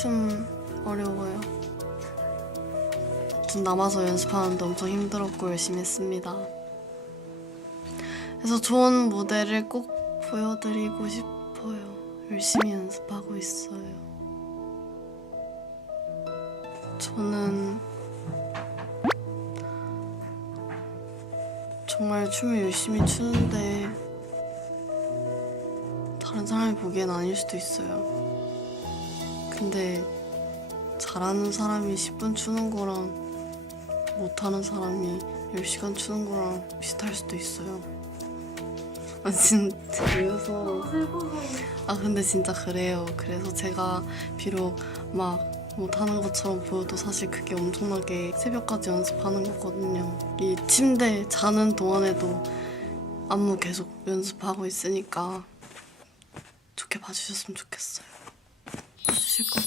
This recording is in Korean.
춤 어려워요. 전 남아서 연습하는데 엄청 힘들었고 열심히 했습니다. 그래서 좋은 무대를 꼭 보여드리고 싶어요. 열심히 연습하고 있어요. 저는 정말 춤을 열심히 추는데 다른 사람이 보기엔 아닐 수도 있어요. 근데 잘하는 사람이 10분 추는 거랑 못하는 사람이 10시간 추는 거랑 비슷할 수도 있어요. 아 진짜 그래서 아 근데 진짜 그래요. 그래서 제가 비록 막 못하는 것처럼 보여도 사실 그게 엄청나게 새벽까지 연습하는 거거든요. 이 침대 자는 동안에도 안무 계속 연습하고 있으니까 좋게 봐주셨으면 좋겠어요. 해주실 거